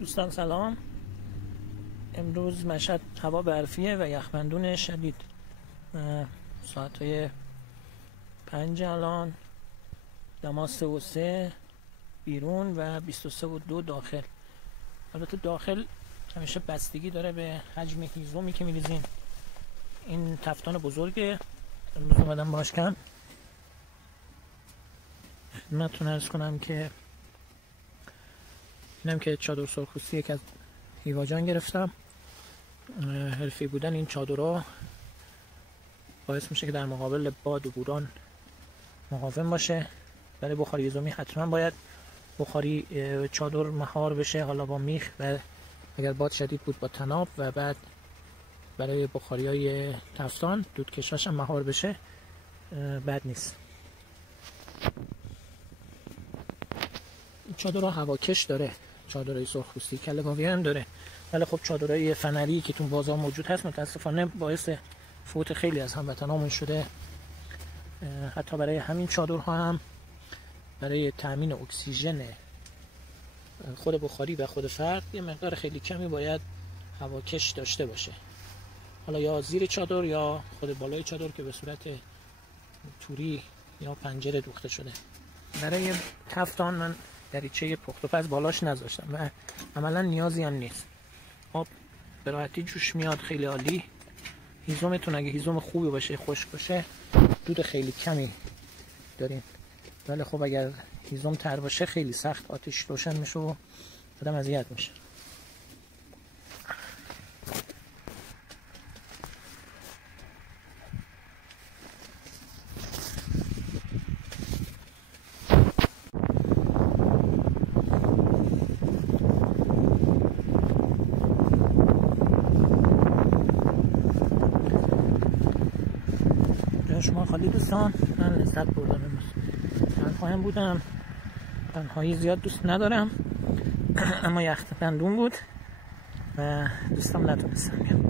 دوستان سلام. امروز مشهد هوا برفیه و یخبندون شدید. ساعت 5 الان، دما 3:03 بیرون و 23:02 داخل. البته داخل همیشه بستگی داره به حجم هیزمی که میریزین. این تفتان بزرگه، امروز اومدم باشکن. خدمتتون عرض کنم که اینم که چادر سرخپوستی یک از هیواجان گرفتم. حرفی بودن این چادرها باعث میشه که در مقابل باد و بوران مقاوم باشه. برای بخاری هیزمی حتما باید بخاری چادر مهار بشه، حالا با میخ و اگر باد شدید بود با تناب، و بعد برای بخاری های تفتان دودکشش هم مهار بشه بد نیست. چادرها هواکش داره، چادرهای سرخپوستی کله گاوی هم داره، ولی خب چادرهای فنری که تو بازار موجود هست متاسفانه باعث فوت خیلی از هموطنامون شده. حتی برای همین چادرها هم برای تامین اکسیژن خود بخاری و خود فرد یه مقدار خیلی کمی باید هواکش داشته باشه، حالا یا زیر چادر یا خود بالای چادر که به صورت توری یا پنجره دوخته شده. برای تفتان من دریچه پخت و پز بالاش نذاشتم و عملا نیازی هم نیست. آب به راحتی جوش میاد، خیلی عالی. هیزمتون اگه هیزم خوبی باشه، خشک باشه، دود خیلی کمی دارین، ولی خب اگر هیزم تر باشه خیلی سخت آتش روشن میشه و آدم اذیت میشه. شما خالی دوستان، من لذت بردم امروز. تنهایم بودم، تنهایی زیاد دوست ندارم، اما یخبندون بود و دوستم نتونستم بیام.